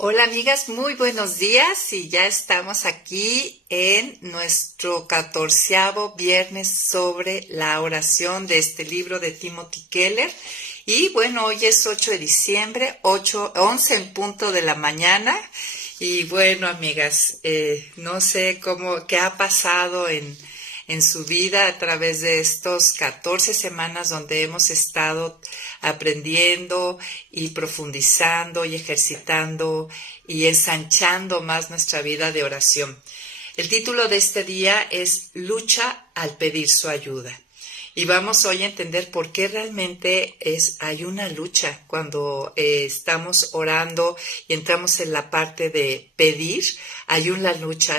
Hola amigas, muy buenos días y ya estamos aquí en nuestro 14º viernes sobre la oración de este libro de Timothy Keller. Y bueno, hoy es 8 de diciembre, 11 en punto de la mañana. Y bueno, amigas, no sé qué ha pasado en su vida a través de estos 14 semanas donde hemos estado aprendiendo y profundizando y ejercitando y ensanchando más nuestra vida de oración. El título de este día es Lucha al pedir su ayuda. Y vamos hoy a entender por qué realmente hay una lucha cuando estamos orando y entramos en la parte de pedir. Hay una lucha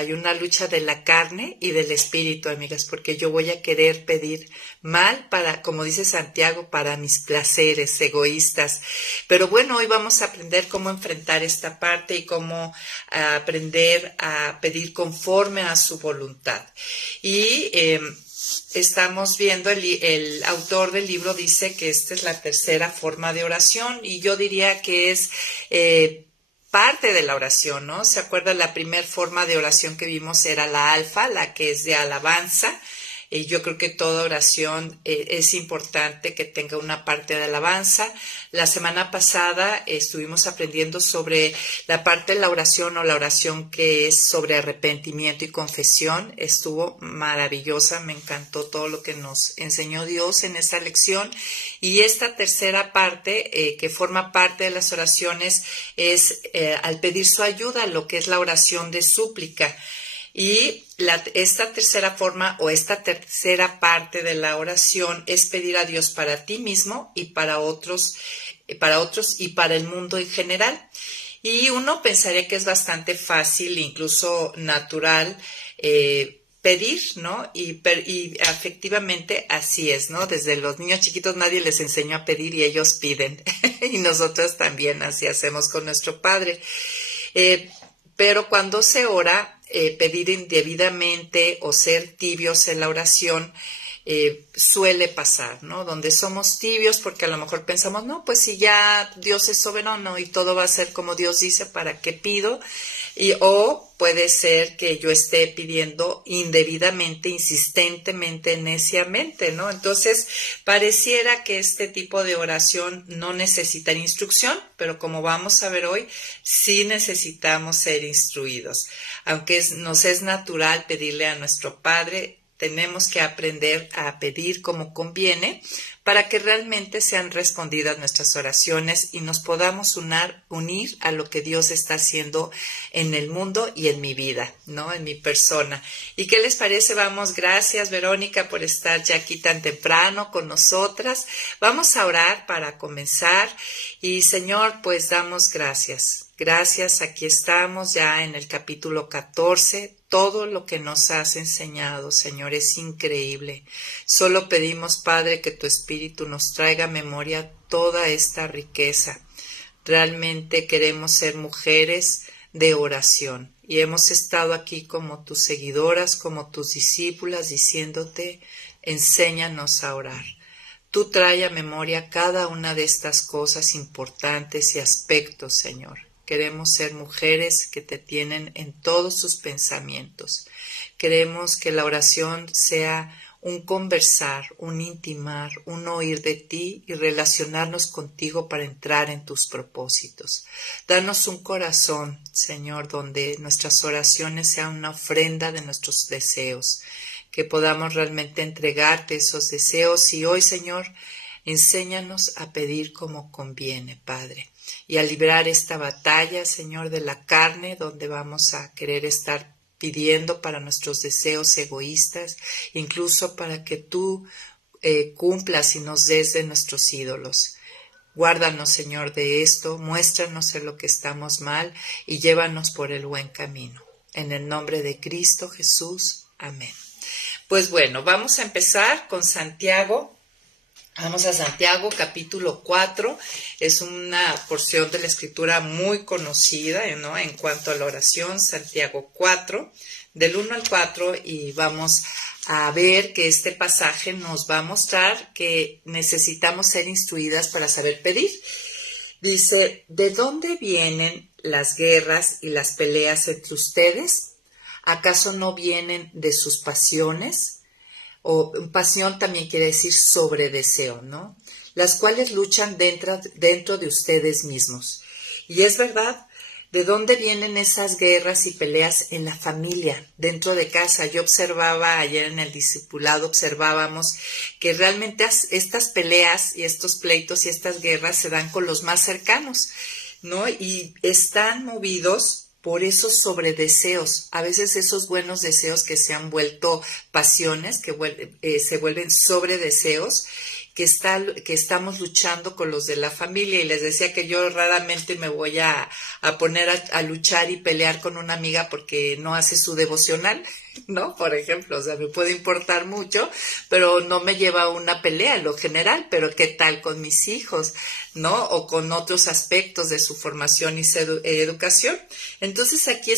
de la carne y del espíritu, amigas, porque yo voy a querer pedir mal para, como dice Santiago, para mis placeres egoístas. Pero bueno, hoy vamos a aprender cómo enfrentar esta parte y cómo aprender a pedir conforme a su voluntad. Y estamos viendo, el autor del libro dice que esta es la tercera forma de oración y yo diría que es parte de la oración, ¿no? ¿Se acuerdan? La primera forma de oración que vimos era la alfa, la que es de alabanza. Yo creo que toda oración es importante que tenga una parte de alabanza. La semana pasada estuvimos aprendiendo sobre la parte de la oración o la oración que es sobre arrepentimiento y confesión. Estuvo maravillosa, me encantó todo lo que nos enseñó Dios en esta lección. Y esta tercera parte, que forma parte de las oraciones, es al pedir su ayuda, lo que es la oración de súplica. Y esta tercera forma o esta tercera parte de la oración es pedir a Dios para ti mismo y para otros y para el mundo en general. Y uno pensaría que es bastante fácil, incluso natural, pedir, ¿no? Y efectivamente así es, ¿no? Desde los niños chiquitos nadie les enseñó a pedir y ellos piden. Y nosotros también así hacemos con nuestro Padre. Pero cuando se ora, pedir indebidamente o ser tibios en la oración suele pasar, ¿no? Donde somos tibios porque a lo mejor pensamos, no, pues si ya Dios es soberano y todo va a ser como Dios dice, ¿para qué pido? O puede ser que yo esté pidiendo indebidamente, insistentemente, neciamente, ¿no? Entonces, pareciera que este tipo de oración no necesita instrucción, pero como vamos a ver hoy, sí necesitamos ser instruidos. Aunque nos es natural pedirle a nuestro Padre, tenemos que aprender a pedir como conviene para que realmente sean respondidas nuestras oraciones y nos podamos unir a lo que Dios está haciendo en el mundo y en mi vida, ¿no? En mi persona. ¿Y qué les parece? Vamos, gracias Verónica por estar ya aquí tan temprano con nosotras. Vamos a orar para comenzar y Señor, pues damos gracias. Gracias, aquí estamos ya en el capítulo 14. Todo lo que nos has enseñado, Señor, es increíble. Solo pedimos, Padre, que tu Espíritu nos traiga a memoria toda esta riqueza. Realmente queremos ser mujeres de oración y hemos estado aquí como tus seguidoras, como tus discípulas, diciéndote, enséñanos a orar. Tú trae a memoria cada una de estas cosas importantes y aspectos, Señor. Queremos ser mujeres que te tienen en todos sus pensamientos. Queremos que la oración sea un conversar, un intimar, un oír de ti y relacionarnos contigo para entrar en tus propósitos. Danos un corazón, Señor, donde nuestras oraciones sean una ofrenda de nuestros deseos, que podamos realmente entregarte esos deseos. Y hoy, Señor, enséñanos a pedir como conviene, Padre, y a librar esta batalla, Señor, de la carne, donde vamos a querer estar pidiendo para nuestros deseos egoístas, incluso para que tú cumplas y nos des de nuestros ídolos. Guárdanos, Señor, de esto, muéstranos en lo que estamos mal y llévanos por el buen camino. En el nombre de Cristo Jesús. Amén. Pues bueno, vamos a empezar con Santiago. Vamos a Santiago capítulo 4, es una porción de la escritura muy conocida, ¿no? En cuanto a la oración, Santiago 4, del 1 al 4, y vamos a ver que este pasaje nos va a mostrar que necesitamos ser instruidas para saber pedir. Dice, ¿de dónde vienen las guerras y las peleas entre ustedes? ¿Acaso no vienen de sus pasiones? O pasión también quiere decir sobre deseo, ¿no? Las cuales luchan dentro de ustedes mismos. Y es verdad, ¿de dónde vienen esas guerras y peleas en la familia, dentro de casa? Yo observaba ayer en el discipulado, observábamos que realmente estas peleas y estos pleitos y estas guerras se dan con los más cercanos, ¿no? Y están movidos por esos sobredeseos, a veces esos buenos deseos que se han vuelto pasiones, que se vuelven sobredeseos, que estamos luchando con los de la familia. Y les decía que yo raramente me voy a poner a luchar y pelear con una amiga porque no hace su devocional, ¿no? Por ejemplo, o sea, me puede importar mucho, pero no me lleva a una pelea en lo general. Pero ¿qué tal con mis hijos, no? O con otros aspectos de su formación y su educación. Entonces aquí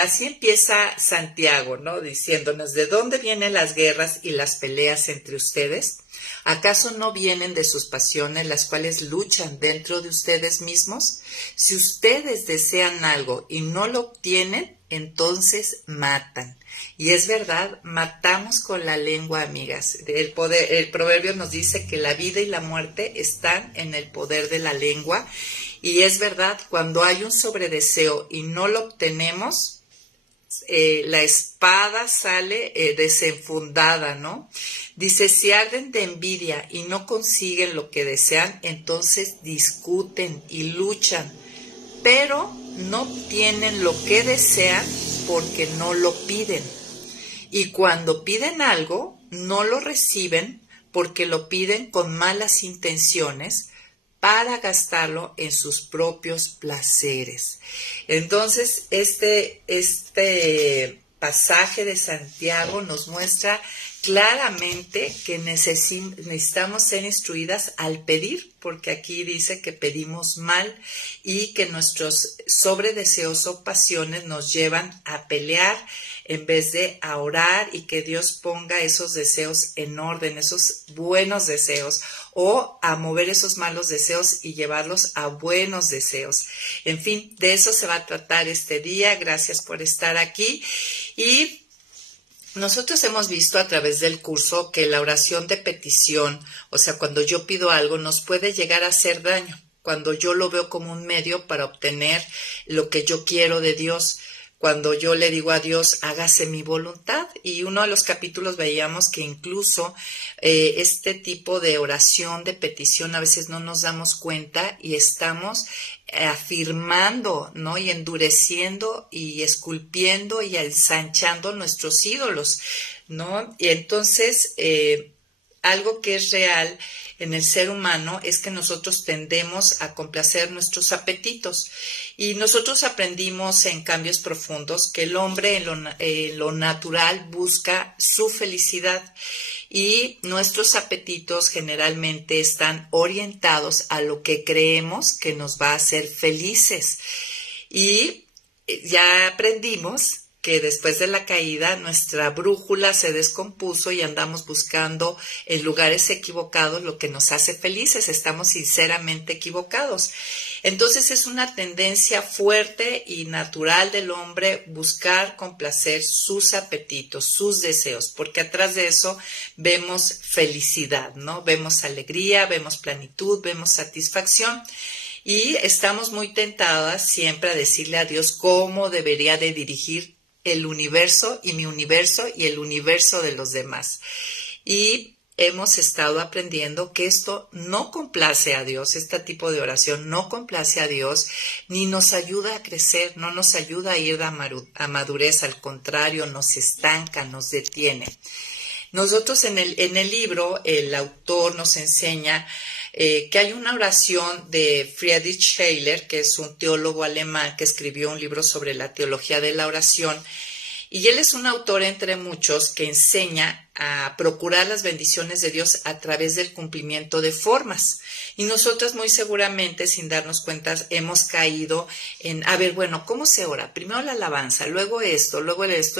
así empieza Santiago, ¿no? Diciéndonos, ¿de dónde vienen las guerras y las peleas entre ustedes? ¿Acaso no vienen de sus pasiones, las cuales luchan dentro de ustedes mismos? Si ustedes desean algo y no lo obtienen, entonces matan. Y es verdad, matamos con la lengua, amigas. El proverbio nos dice que la vida y la muerte están en el poder de la lengua. Y es verdad, cuando hay un sobredeseo y no lo obtenemos, la espada sale desenfundada, ¿no? Dice, si arden de envidia y no consiguen lo que desean, entonces discuten y luchan, pero no obtienen lo que desean porque no lo piden. Y cuando piden algo, no lo reciben porque lo piden con malas intenciones para gastarlo en sus propios placeres. Entonces, este pasaje de Santiago nos muestra claramente que necesitamos ser instruidas al pedir, porque aquí dice que pedimos mal y que nuestros sobredeseos o pasiones nos llevan a pelear en vez de a orar, y que Dios ponga esos deseos en orden, esos buenos deseos, o a mover esos malos deseos y llevarlos a buenos deseos. En fin, de eso se va a tratar este día. Gracias por estar aquí. Y nosotros hemos visto a través del curso que la oración de petición, o sea, cuando yo pido algo, nos puede llegar a hacer daño, cuando yo lo veo como un medio para obtener lo que yo quiero de Dios. Cuando yo le digo a Dios, hágase mi voluntad. Y uno de los capítulos veíamos que incluso este tipo de oración, de petición, a veces no nos damos cuenta y estamos afirmando, ¿no? Y endureciendo y esculpiendo y ensanchando nuestros ídolos, ¿no? Y entonces, algo que es real en el ser humano es que nosotros tendemos a complacer nuestros apetitos, y nosotros aprendimos en Cambios Profundos que el hombre en lo natural busca su felicidad, y nuestros apetitos generalmente están orientados a lo que creemos que nos va a hacer felices. Y ya aprendimos que después de la caída nuestra brújula se descompuso y andamos buscando en lugares equivocados lo que nos hace felices. Estamos sinceramente equivocados. Entonces es una tendencia fuerte y natural del hombre buscar complacer sus apetitos, sus deseos, porque atrás de eso vemos felicidad, ¿no? Vemos alegría, vemos plenitud, vemos satisfacción. Y estamos muy tentadas siempre a decirle a Dios cómo debería de dirigir el universo y mi universo y el universo de los demás. Y hemos estado aprendiendo que esto no complace a Dios, este tipo de oración no complace a Dios, ni nos ayuda a crecer, no nos ayuda a ir a madurez, al contrario, nos estanca, nos detiene. Nosotros en el libro, el autor nos enseña que hay una oración de Friedrich Schiller, que es un teólogo alemán que escribió un libro sobre la teología de la oración, y él es un autor entre muchos que enseña a procurar las bendiciones de Dios a través del cumplimiento de formas. Y nosotros muy seguramente, sin darnos cuenta, hemos caído en, a ver, bueno, ¿cómo se ora? Primero la alabanza, luego esto,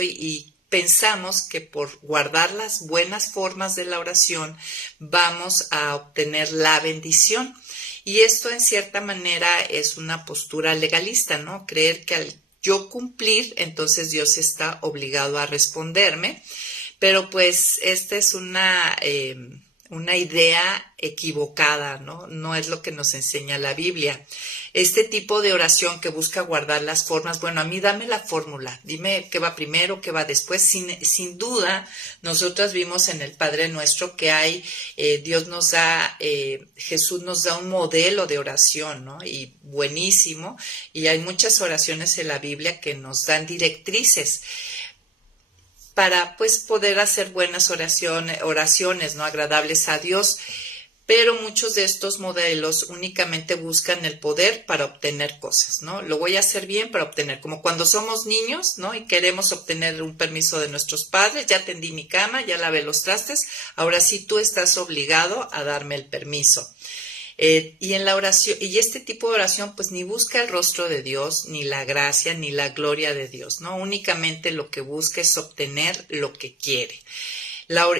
y pensamos que por guardar las buenas formas de la oración vamos a obtener la bendición. Y esto en cierta manera es una postura legalista, ¿no? Creer que al yo cumplir, entonces Dios está obligado a responderme. Pero pues esta es una idea equivocada, ¿no? No es lo que nos enseña la Biblia. Este tipo de oración que busca guardar las formas, bueno, a mí dame la fórmula, dime qué va primero, qué va después. Sin duda, nosotros vimos en el Padre Nuestro que hay, Dios nos da, Jesús nos da un modelo de oración, ¿no? Y buenísimo, y hay muchas oraciones en la Biblia que nos dan directrices para pues poder hacer buenas oraciones, ¿no? Agradables a Dios. Pero muchos de estos modelos únicamente buscan el poder para obtener cosas, ¿no? Lo voy a hacer bien para obtener, como cuando somos niños, ¿no? Y queremos obtener un permiso de nuestros padres, ya tendí mi cama, ya lavé los trastes, ahora sí tú estás obligado a darme el permiso. Y en la oración, y este tipo de oración, pues ni busca el rostro de Dios, ni la gracia, ni la gloria de Dios, ¿no? Únicamente lo que busca es obtener lo que quiere.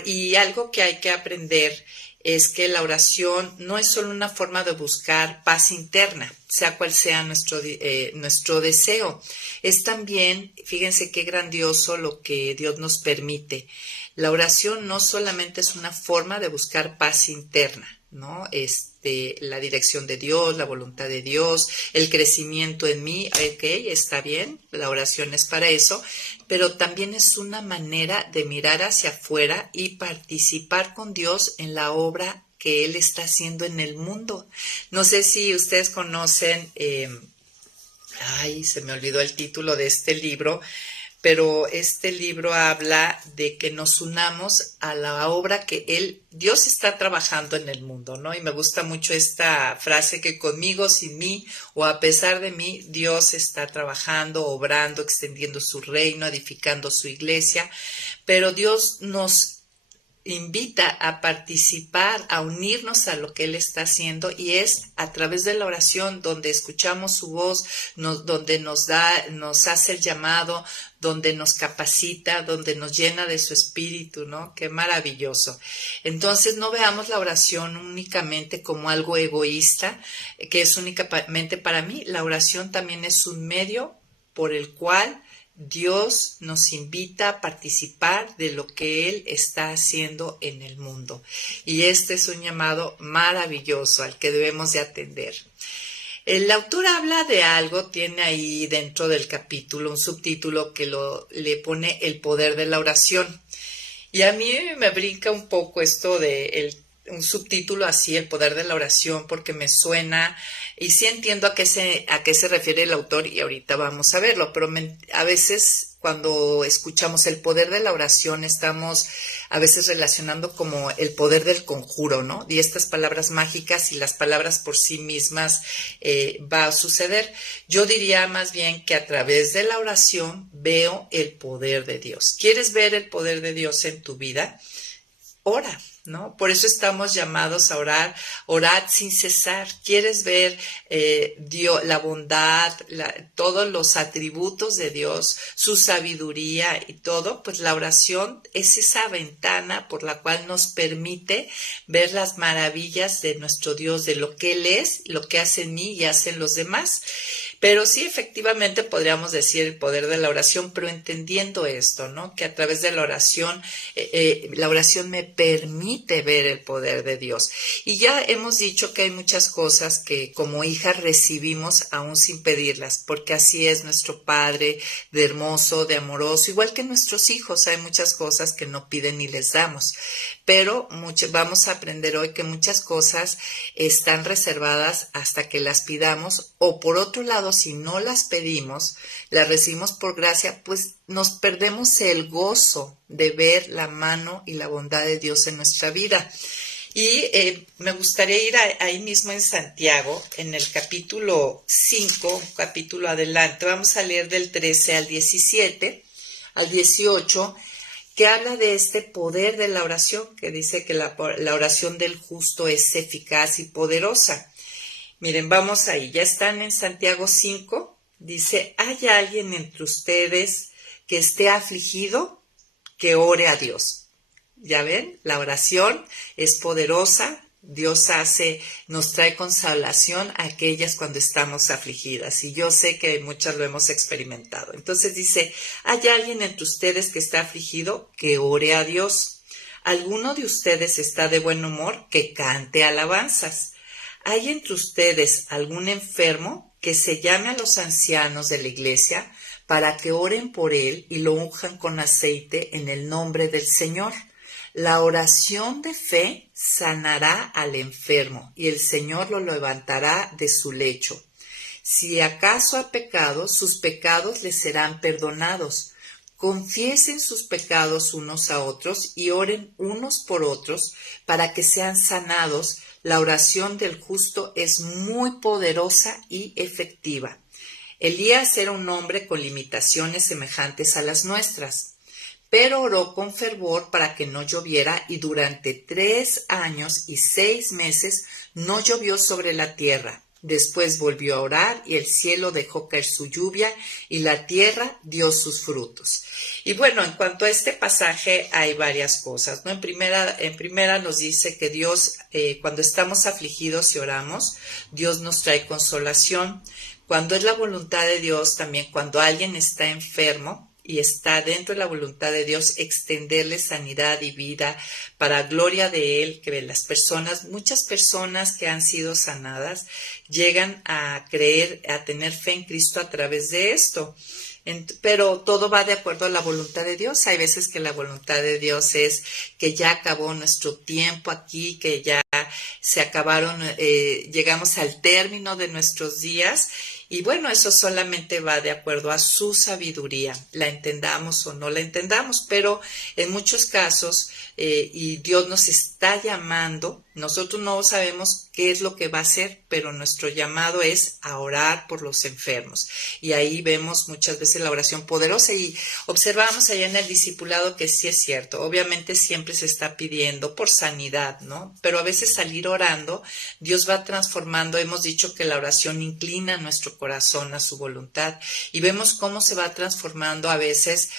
Y algo que hay que aprender es que la oración no es solo una forma de buscar paz interna, sea cual sea nuestro deseo. Es también, fíjense qué grandioso lo que Dios nos permite. La oración no solamente es una forma de buscar paz interna, ¿no? La dirección de Dios, la voluntad de Dios, el crecimiento en mí, ok, está bien, la oración es para eso, pero también es una manera de mirar hacia afuera y participar con Dios en la obra que Él está haciendo en el mundo. No sé si ustedes conocen, se me olvidó el título de este libro, pero este libro habla de que nos unamos a la obra que Dios está trabajando en el mundo, ¿no? Y me gusta mucho esta frase que conmigo, sin mí o a pesar de mí, Dios está trabajando, obrando, extendiendo su reino, edificando su iglesia, pero Dios nos invita a participar, a unirnos a lo que Él está haciendo y es a través de la oración donde escuchamos su voz, donde nos hace el llamado, donde nos capacita, donde nos llena de su espíritu, ¿no? Qué maravilloso. Entonces no veamos la oración únicamente como algo egoísta, que es únicamente para mí. La oración también es un medio por el cual Dios nos invita a participar de lo que Él está haciendo en el mundo. Y este es un llamado maravilloso al que debemos de atender. El autor habla de algo, tiene ahí dentro del capítulo un subtítulo que le pone el poder de la oración. Y a mí me brinca un poco esto de un subtítulo así, el poder de la oración, porque me suena, y sí entiendo a qué se refiere el autor, y ahorita vamos a verlo, pero a veces cuando escuchamos el poder de la oración estamos a veces relacionando como el poder del conjuro, ¿no? Y estas palabras mágicas y las palabras por sí mismas va a suceder. Yo diría más bien que a través de la oración veo el poder de Dios. ¿Quieres ver el poder de Dios en tu vida? Ora, ¿no? Por eso estamos llamados a orar, orad sin cesar. ¿Quieres ver Dios, la bondad, todos los atributos de Dios, su sabiduría y todo? Pues la oración es esa ventana por la cual nos permite ver las maravillas de nuestro Dios, de lo que Él es, lo que hace en mí y hacen los demás. Pero sí, efectivamente podríamos decir el poder de la oración, pero entendiendo esto, ¿no? Que a través de la oración me permite ver el poder de Dios. Y ya hemos dicho que hay muchas cosas que como hijas recibimos aún sin pedirlas, porque así es nuestro Padre de hermoso, de amoroso, igual que nuestros hijos, hay muchas cosas que no piden ni les damos. Pero vamos a aprender hoy que muchas cosas están reservadas hasta que las pidamos, o por otro lado, si no las pedimos, las recibimos por gracia, pues nos perdemos el gozo de ver la mano y la bondad de Dios en nuestra vida. Y me gustaría ir ahí mismo en Santiago, en el capítulo 5, un capítulo adelante, vamos a leer del 13 al 17, al 18, que habla de este poder de la oración, que dice que la oración del justo es eficaz y poderosa. Miren, vamos ahí, ya están en Santiago 5, dice, ¿hay alguien entre ustedes que esté afligido? Que ore a Dios. ¿Ya ven? La oración es poderosa, Dios nos trae consolación a aquellas cuando estamos afligidas. Y yo sé que muchas lo hemos experimentado. Entonces dice, ¿hay alguien entre ustedes que está afligido? Que ore a Dios. ¿Alguno de ustedes está de buen humor? Que cante alabanzas. ¿Hay entre ustedes algún enfermo? Que se llame a los ancianos de la iglesia para que oren por él y lo unjan con aceite en el nombre del Señor. La oración de fe sanará al enfermo y el Señor lo levantará de su lecho. Si acaso ha pecado, sus pecados le serán perdonados. Confiesen sus pecados unos a otros y oren unos por otros para que sean sanados. La oración del justo es muy poderosa y efectiva. Elías era un hombre con limitaciones semejantes a las nuestras, pero oró con fervor para que no lloviera y durante 3 años y 6 meses no llovió sobre la tierra. Después volvió a orar y el cielo dejó caer su lluvia y la tierra dio sus frutos. Y bueno, en cuanto a este pasaje hay varias cosas, ¿no? En primera nos dice que Dios, cuando estamos afligidos y oramos, Dios nos trae consolación. Cuando es la voluntad de Dios, también cuando alguien está enfermo y está dentro de la voluntad de Dios, extenderle sanidad y vida para gloria de Él, que muchas personas que han sido sanadas, llegan a creer, a tener fe en Cristo a través de esto. Pero todo va de acuerdo a la voluntad de Dios. Hay veces que la voluntad de Dios es que ya acabó nuestro tiempo aquí, que ya se acabaron, llegamos al término de nuestros días. Y bueno, eso solamente va de acuerdo a su sabiduría, la entendamos o no la entendamos, pero en muchos casos, y Dios nos está llamando, nosotros no sabemos qué es lo que va a hacer, pero nuestro llamado es a orar por los enfermos. Y ahí vemos muchas veces la oración poderosa y observamos allá en el discipulado que sí es cierto. Obviamente siempre se está pidiendo por sanidad, ¿no? Pero a veces salir orando, Dios va transformando. Hemos dicho que la oración inclina nuestro corazón a su voluntad y vemos cómo se va transformando. A veces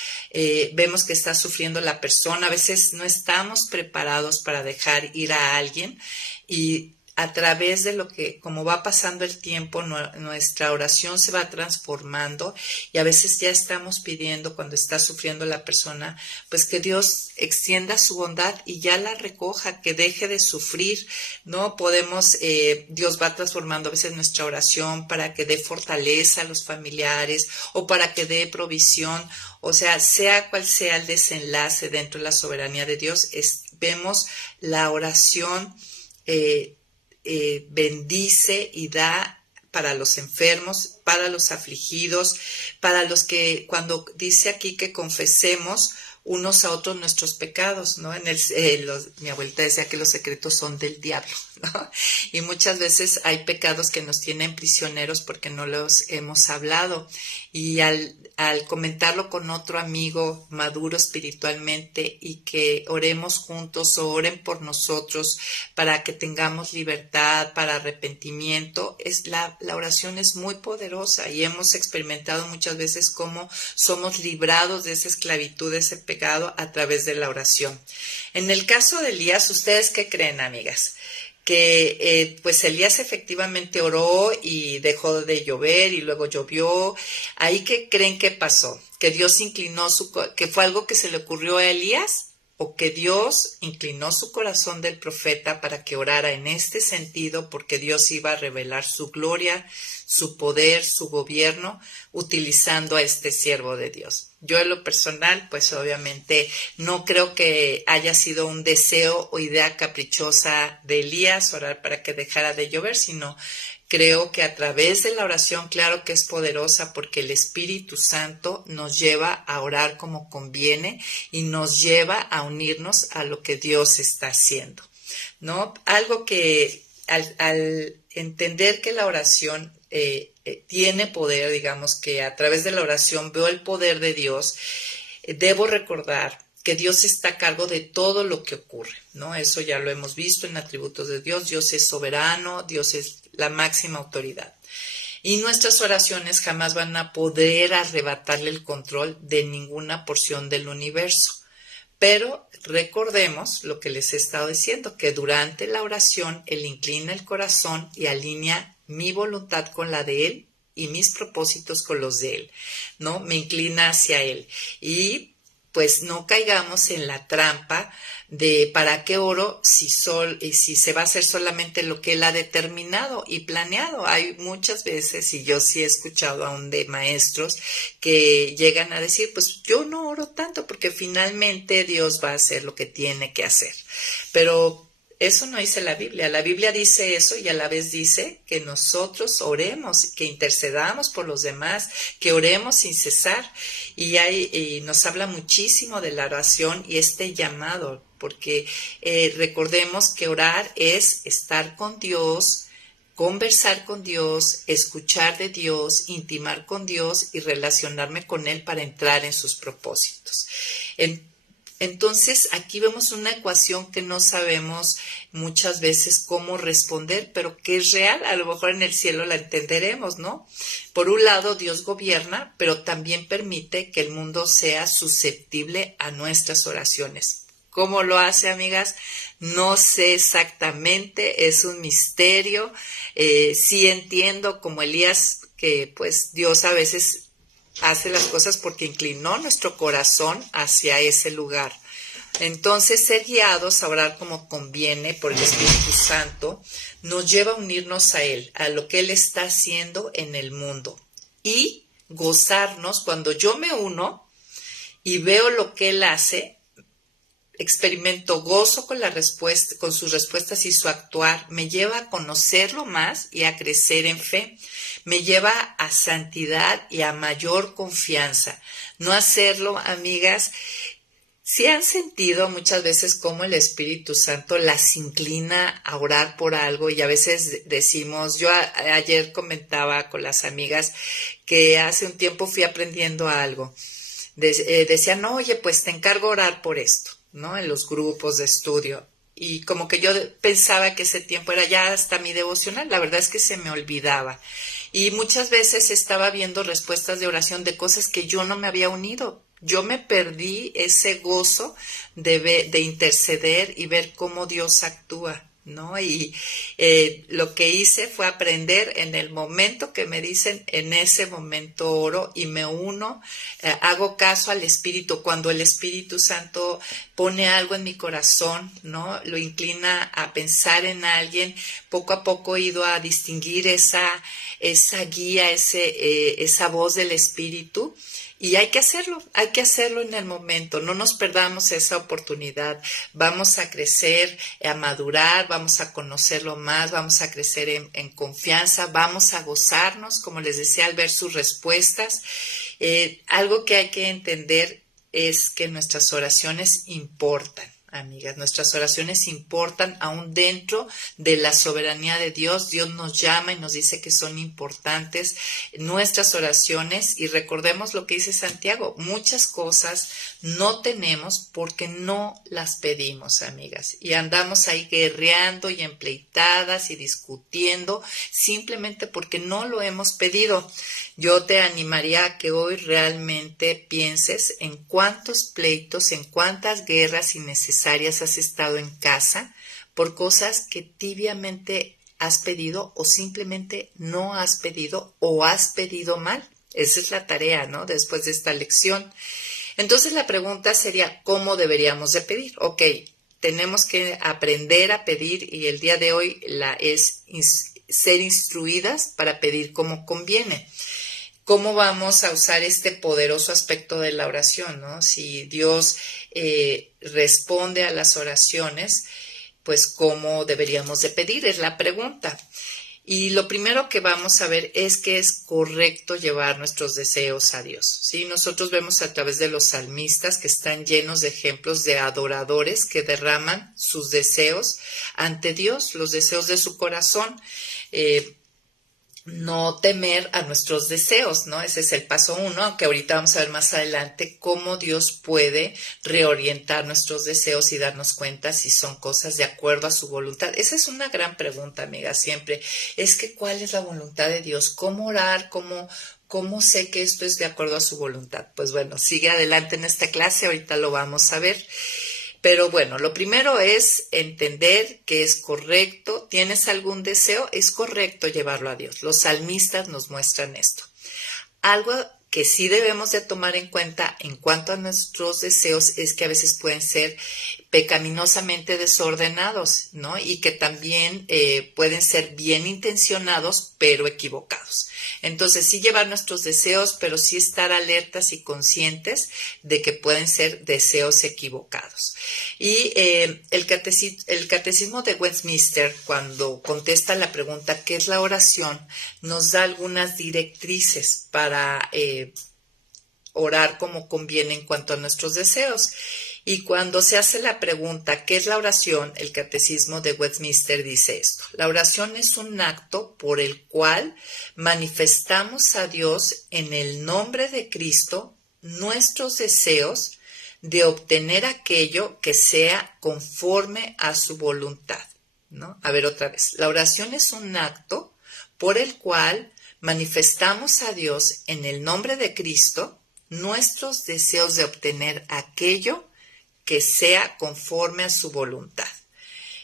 vemos que está sufriendo la persona, a veces no estamos preparados para dejar ir a alguien y a través de como va pasando el tiempo, nuestra oración se va transformando y a veces ya estamos pidiendo cuando está sufriendo la persona, pues que Dios extienda su bondad y ya la recoja, que deje de sufrir, ¿no? Dios va transformando a veces nuestra oración para que dé fortaleza a los familiares o para que dé provisión, o sea cual sea el desenlace dentro de la soberanía de Dios, vemos la oración bendice y da para los enfermos, para los afligidos, para los que, cuando dice aquí que confesemos unos a otros nuestros pecados, ¿no? Mi abuelita decía que los secretos son del diablo, ¿no? Y muchas veces hay pecados que nos tienen prisioneros porque no los hemos hablado. Y al comentarlo con otro amigo maduro espiritualmente y que oremos juntos o oren por nosotros para que tengamos libertad, para arrepentimiento, la oración es muy poderosa y hemos experimentado muchas veces cómo somos librados de esa esclavitud, de ese pecado a través de la oración. En el caso de Elías, ¿ustedes qué creen, amigas? Que pues Elías efectivamente oró y dejó de llover y luego llovió. ¿Ahí qué creen que pasó? ¿Que Dios que fue algo que se le ocurrió a Elías? ¿O que Dios inclinó su corazón del profeta para que orara en este sentido porque Dios iba a revelar su gloria, su poder, su gobierno, utilizando a este siervo de Dios? Yo en lo personal, pues obviamente no creo que haya sido un deseo o idea caprichosa de Elías orar para que dejara de llover, sino creo que a través de la oración, claro que es poderosa porque el Espíritu Santo nos lleva a orar como conviene y nos lleva a unirnos a lo que Dios está haciendo, ¿no? Algo que al entender que la oración tiene poder, digamos que a través de la oración veo el poder de Dios, debo recordar que Dios está a cargo de todo lo que ocurre, ¿no? Eso ya lo hemos visto en atributos de Dios. Dios es soberano, Dios es la máxima autoridad. Y nuestras oraciones jamás van a poder arrebatarle el control de ninguna porción del universo. Pero recordemos lo que les he estado diciendo, que durante la oración Él inclina el corazón y alinea mi voluntad con la de Él y mis propósitos con los de Él, ¿no? Me inclina hacia Él. Y pues no caigamos en la trampa de para qué oro si se va a hacer solamente lo que Él ha determinado y planeado. Hay muchas veces, y yo sí he escuchado aún de maestros que llegan a decir, pues yo no oro tanto porque finalmente Dios va a hacer lo que tiene que hacer. Pero eso no dice la Biblia. La Biblia dice eso y a la vez dice que nosotros oremos, que intercedamos por los demás, que oremos sin cesar. Y nos habla muchísimo de la oración y este llamado, porque recordemos que orar es estar con Dios, conversar con Dios, escuchar de Dios, intimar con Dios y relacionarme con Él para entrar en sus propósitos. Entonces, aquí vemos una ecuación que no sabemos muchas veces cómo responder, pero que es real. A lo mejor en el cielo la entenderemos, ¿no? Por un lado, Dios gobierna, pero también permite que el mundo sea susceptible a nuestras oraciones. ¿Cómo lo hace, amigas? No sé exactamente, es un misterio. Sí entiendo, como Elías, que pues Dios a veces hace las cosas porque inclinó nuestro corazón hacia ese lugar. Entonces, ser guiados a orar como conviene por el Espíritu Santo nos lleva a unirnos a Él, a lo que Él está haciendo en el mundo y gozarnos cuando yo me uno y veo lo que Él hace. Experimento gozo con con sus respuestas y su actuar. Me lleva a conocerlo más y a crecer en fe. Me lleva a santidad y a mayor confianza. No hacerlo, amigas. Si han sentido muchas veces cómo el Espíritu Santo las inclina a orar por algo y a veces decimos, ayer comentaba con las amigas que hace un tiempo fui aprendiendo algo. Decían, no, oye, pues te encargo orar por esto, ¿no? En los grupos de estudio. Y como que yo pensaba que ese tiempo era ya hasta mi devocional, la verdad es que se me olvidaba. Y muchas veces estaba viendo respuestas de oración de cosas que yo no me había unido. Yo me perdí ese gozo de interceder y ver cómo Dios actúa, ¿no? Y lo que hice fue aprender en el momento que me dicen, en ese momento oro y me uno, hago caso al Espíritu. Cuando el Espíritu Santo pone algo en mi corazón, ¿no? Lo inclina a pensar en alguien, poco a poco he ido a distinguir esa guía, esa voz del Espíritu. Y hay que hacerlo en el momento, no nos perdamos esa oportunidad, vamos a crecer, a madurar, vamos a conocerlo más, vamos a crecer en confianza, vamos a gozarnos, como les decía, al ver sus respuestas. Algo que hay que entender es que nuestras oraciones importan. Amigas, nuestras oraciones importan aún dentro de la soberanía de Dios. Dios nos llama y nos dice que son importantes nuestras oraciones y recordemos lo que dice Santiago, muchas cosas no tenemos porque no las pedimos, amigas, y andamos ahí guerreando y empleitadas y discutiendo simplemente porque no lo hemos pedido. Yo te animaría a que hoy realmente pienses en cuántos pleitos, en cuántas guerras innecesarias has estado en casa por cosas que tibiamente has pedido o simplemente no has pedido o has pedido mal. Esa es la tarea, ¿no? Después de esta lección. Entonces la pregunta sería, ¿cómo deberíamos de pedir? Ok, tenemos que aprender a pedir y el día de hoy ser instruidas para pedir como conviene. ¿Cómo vamos a usar este poderoso aspecto de la oración, ¿no? Si Dios responde a las oraciones, pues ¿cómo deberíamos de pedir? Es la pregunta. Y lo primero que vamos a ver es que es correcto llevar nuestros deseos a Dios, ¿sí? Nosotros vemos a través de los salmistas que están llenos de ejemplos de adoradores que derraman sus deseos ante Dios, los deseos de su corazón. No temer a nuestros deseos, ¿no? Ese es el paso 1, aunque ahorita vamos a ver más adelante cómo Dios puede reorientar nuestros deseos y darnos cuenta si son cosas de acuerdo a su voluntad. Esa es una gran pregunta, amiga, siempre. Es que ¿cuál es la voluntad de Dios? ¿Cómo orar? ¿Cómo ¿cómo sé que esto es de acuerdo a su voluntad? Pues bueno, sigue adelante en esta clase, ahorita lo vamos a ver. Pero bueno, lo primero es entender que es correcto. ¿Tienes algún deseo? Es correcto llevarlo a Dios. Los salmistas nos muestran esto. Algo que sí debemos de tomar en cuenta en cuanto a nuestros deseos es que a veces pueden ser pecaminosamente desordenados, ¿no? Y que también pueden ser bien intencionados, pero equivocados. Entonces, sí llevar nuestros deseos, pero sí estar alertas y conscientes de que pueden ser deseos equivocados. Y el catecismo de Westminster, cuando contesta la pregunta ¿qué es la oración?, nos da algunas directrices para orar como conviene en cuanto a nuestros deseos. Y cuando se hace la pregunta ¿qué es la oración?, el catecismo de Westminster dice esto: la oración es un acto por el cual manifestamos a Dios en el nombre de Cristo nuestros deseos de obtener aquello que sea conforme a su voluntad, ¿no? A ver otra vez. La oración es un acto por el cual manifestamos a Dios en el nombre de Cristo nuestros deseos de obtener aquello que sea conforme a su voluntad,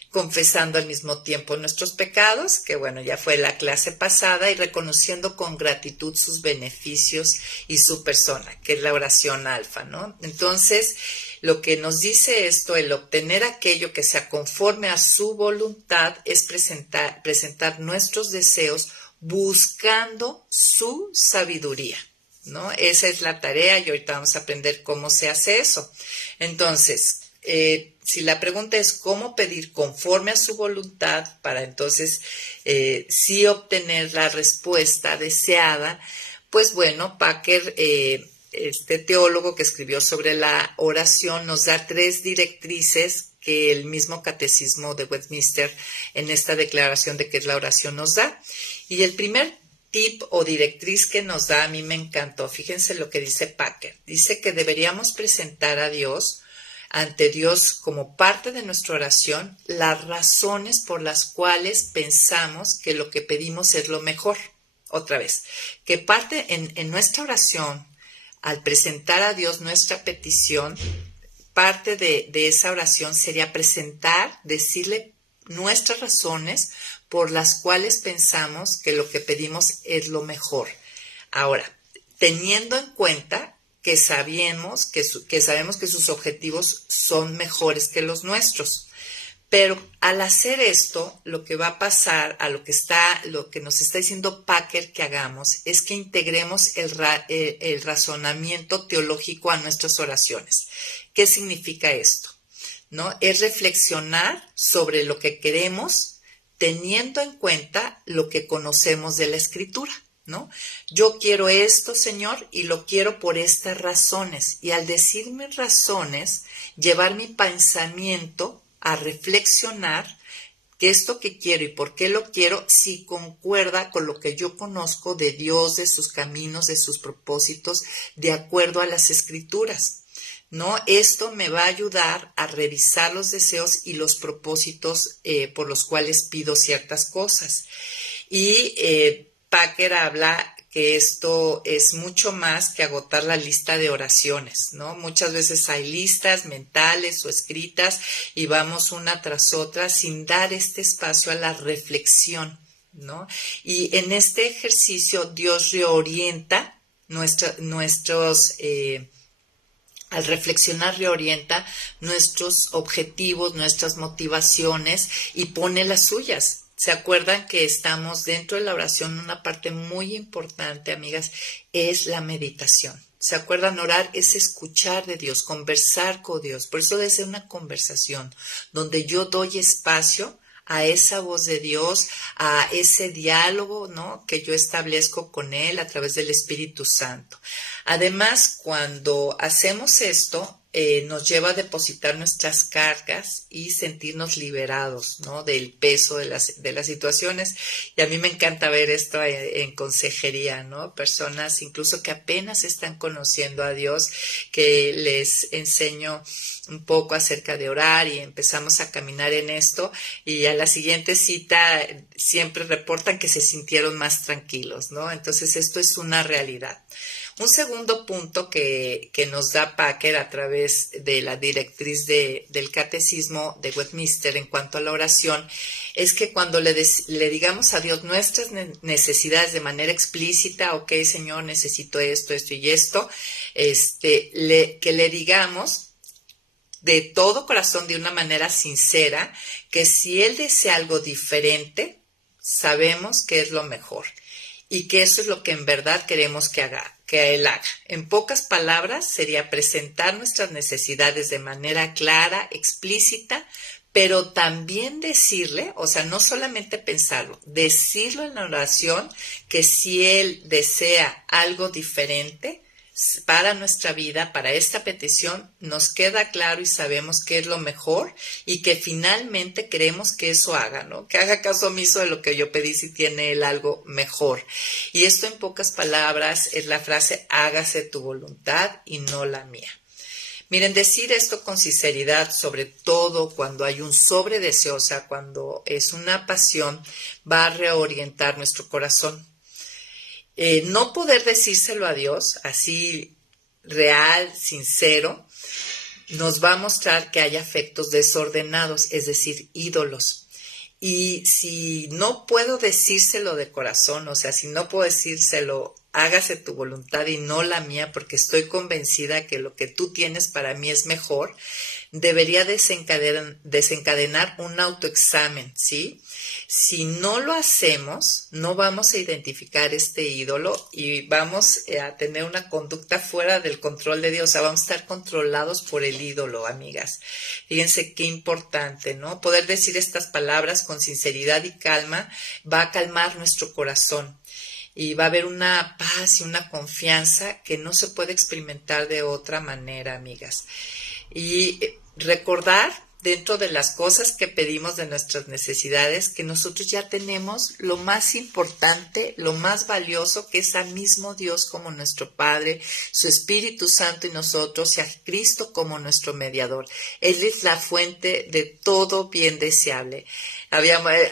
confesando al mismo tiempo nuestros pecados, que bueno, ya fue la clase pasada, y reconociendo con gratitud sus beneficios y su persona, que es la oración alfa, ¿no? Entonces, lo que nos dice esto, el obtener aquello que sea conforme a su voluntad, es presentar nuestros deseos buscando su sabiduría, ¿no? Esa es la tarea y ahorita vamos a aprender cómo se hace eso. Entonces, si la pregunta es cómo pedir conforme a su voluntad para entonces sí obtener la respuesta deseada, pues bueno, Packer, este teólogo que escribió sobre la oración, nos da 3 directrices que el mismo catecismo de Westminster en esta declaración de qué es la oración nos da. Y el primer tip o directriz que nos da, a mí me encantó. Fíjense lo que dice Packer. Dice que deberíamos presentar a Dios, ante Dios, como parte de nuestra oración, las razones por las cuales pensamos que lo que pedimos es lo mejor. Otra vez, que parte en nuestra oración, al presentar a Dios nuestra petición, parte de esa oración sería presentar, decirle nuestras razones por las cuales pensamos que lo que pedimos es lo mejor. Ahora, teniendo en cuenta que sabemos que sus objetivos son mejores que los nuestros. Pero al hacer esto, lo que va a pasar, lo que nos está diciendo Packer que hagamos, es que integremos el razonamiento teológico a nuestras oraciones. ¿Qué significa esto? ¿No? Es reflexionar sobre lo que queremos, teniendo en cuenta lo que conocemos de la Escritura, ¿no? Yo quiero esto, Señor, y lo quiero por estas razones. Y al decirme razones, llevar mi pensamiento a reflexionar que esto que quiero y por qué lo quiero, si concuerda con lo que yo conozco de Dios, de sus caminos, de sus propósitos, de acuerdo a las Escrituras, ¿no? Esto me va a ayudar a revisar los deseos y los propósitos por los cuales pido ciertas cosas. Y Packer habla que esto es mucho más que agotar la lista de oraciones, ¿no? Muchas veces hay listas mentales o escritas y vamos una tras otra sin dar este espacio a la reflexión, ¿no? Y en este ejercicio Dios reorienta al reflexionar reorienta nuestros objetivos, nuestras motivaciones y pone las suyas. ¿Se acuerdan que estamos dentro de la oración? Una parte muy importante, amigas, es la meditación. ¿Se acuerdan? Orar es escuchar de Dios, conversar con Dios. Por eso debe ser una conversación donde yo doy espacio a esa voz de Dios, a ese diálogo, ¿no?, que yo establezco con Él a través del Espíritu Santo. Además, cuando hacemos esto, nos lleva a depositar nuestras cargas y sentirnos liberados, ¿no? Del peso de las situaciones. Y a mí me encanta ver esto en consejería, ¿no? Personas incluso que apenas están conociendo a Dios, que les enseño un poco acerca de orar y empezamos a caminar en esto, y a la siguiente cita siempre reportan que se sintieron más tranquilos, ¿no? Entonces esto es una realidad. Un segundo punto que nos da Packer a través de la directriz del Catecismo de Westminster en cuanto a la oración es que cuando le digamos a Dios nuestras necesidades de manera explícita, ok, Señor, necesito esto, esto y esto, que le digamos de todo corazón, de una manera sincera, que si Él desea algo diferente, sabemos que es lo mejor y que eso es lo que en verdad queremos que Él haga. En pocas palabras, sería presentar nuestras necesidades de manera clara, explícita, pero también decirle, o sea, no solamente pensarlo, decirlo en la oración, que si Él desea algo diferente para nuestra vida, para esta petición, nos queda claro y sabemos qué es lo mejor y que finalmente queremos que eso haga, ¿no? Que haga caso omiso de lo que yo pedí si tiene Él algo mejor. Y esto en pocas palabras es la frase, hágase tu voluntad y no la mía. Miren, decir esto con sinceridad, sobre todo cuando hay un sobredeseo, o sea, cuando es una pasión, va a reorientar nuestro corazón. No poder decírselo a Dios, así real, sincero, nos va a mostrar que hay afectos desordenados, es decir, ídolos. Y si no puedo decírselo de corazón, o sea, si no puedo decírselo, hágase tu voluntad y no la mía, porque estoy convencida que lo que tú tienes para mí es mejor, debería desencadenar un autoexamen, ¿sí? Si no lo hacemos, no vamos a identificar este ídolo y vamos a tener una conducta fuera del control de Dios. O sea, vamos a estar controlados por el ídolo, amigas. Fíjense qué importante, ¿no? Poder decir estas palabras con sinceridad y calma va a calmar nuestro corazón. Y va a haber una paz y una confianza que no se puede experimentar de otra manera, amigas. Y recordar dentro de las cosas que pedimos de nuestras necesidades, que nosotros ya tenemos lo más importante, lo más valioso, que es al mismo Dios como nuestro Padre, su Espíritu Santo y nosotros, y a Cristo como nuestro mediador. Él es la fuente de todo bien deseable.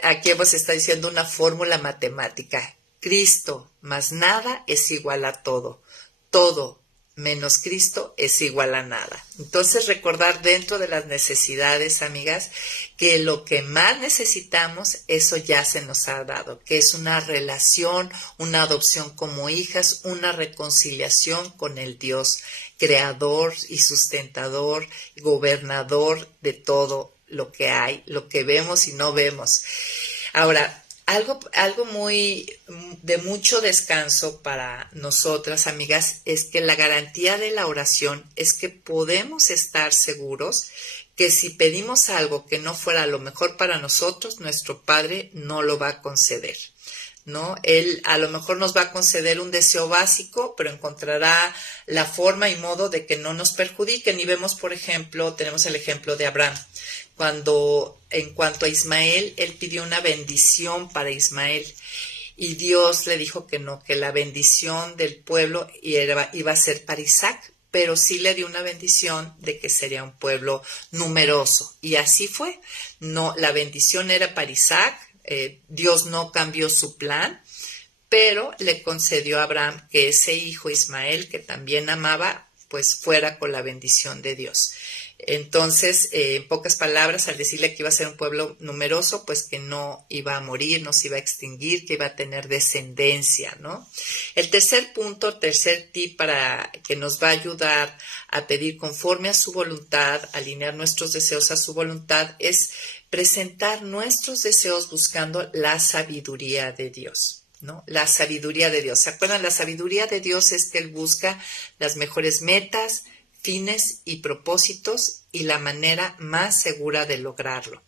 Aquí hemos estado diciendo una fórmula matemática. Cristo más nada es igual a todo. Todo menos Cristo es igual a nada. Entonces, recordar dentro de las necesidades, amigas, que lo que más necesitamos, eso ya se nos ha dado, que es una relación, una adopción como hijas, una reconciliación con el Dios creador y sustentador, gobernador de todo lo que hay, lo que vemos y no vemos. Ahora, algo muy de mucho descanso para nosotras, amigas, es que la garantía de la oración es que podemos estar seguros que si pedimos algo que no fuera lo mejor para nosotros, nuestro Padre no lo va a conceder, ¿no? Él a lo mejor nos va a conceder un deseo básico, pero encontrará la forma y modo de que no nos perjudiquen. Y vemos, por ejemplo, tenemos el ejemplo de Abraham. Cuando, en cuanto a Ismael, él pidió una bendición para Ismael y Dios le dijo que no, que la bendición del pueblo iba a ser para Isaac, pero sí le dio una bendición de que sería un pueblo numeroso. Y así fue. No, la bendición era para Isaac, Dios no cambió su plan, pero le concedió a Abraham que ese hijo Ismael, que también amaba, pues fuera con la bendición de Dios. Entonces, en pocas palabras, al decirle que iba a ser un pueblo numeroso, pues que no iba a morir, no se iba a extinguir, que iba a tener descendencia, ¿no? El tercer punto, tercer tip para que nos va a ayudar a pedir conforme a su voluntad, alinear nuestros deseos a su voluntad, es presentar nuestros deseos buscando la sabiduría de Dios, ¿no? La sabiduría de Dios. ¿Se acuerdan? La sabiduría de Dios es que Él busca las mejores metas, fines y propósitos y la manera más segura de lograrlo.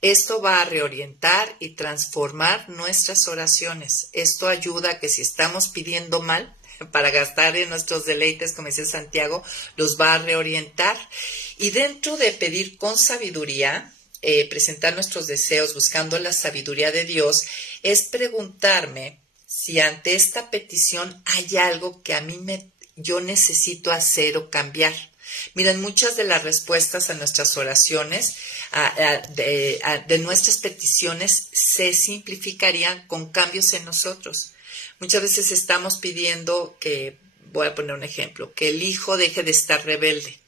Esto va a reorientar y transformar nuestras oraciones. Esto ayuda a que si estamos pidiendo mal, para gastar en nuestros deleites, como dice Santiago, los va a reorientar. Y dentro de pedir con sabiduría, presentar nuestros deseos buscando la sabiduría de Dios, es preguntarme si ante esta petición hay algo que a mí yo necesito hacer o cambiar. Miren, muchas de las respuestas a nuestras oraciones, de nuestras peticiones, se simplificarían con cambios en nosotros. Muchas veces estamos pidiendo que, voy a poner un ejemplo, que el hijo deje de estar rebelde,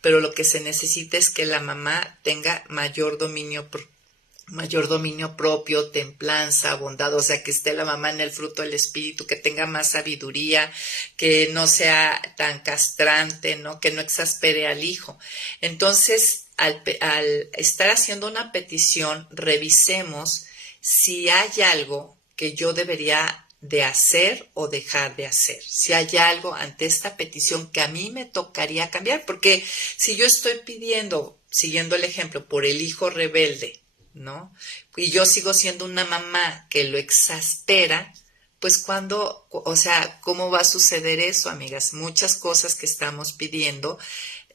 pero lo que se necesita es que la mamá tenga mayor dominio propio, templanza, bondad, o sea, que esté la mamá en el fruto del espíritu, que tenga más sabiduría, que no sea tan castrante, ¿no? Que no exaspere al hijo. Entonces, al estar haciendo una petición, revisemos si hay algo que yo debería de hacer o dejar de hacer. Si hay algo ante esta petición que a mí me tocaría cambiar, porque si yo estoy pidiendo, siguiendo el ejemplo, por el hijo rebelde, ¿no? Y yo sigo siendo una mamá que lo exaspera, pues cuando, o sea, ¿cómo va a suceder eso, amigas? Muchas cosas que estamos pidiendo,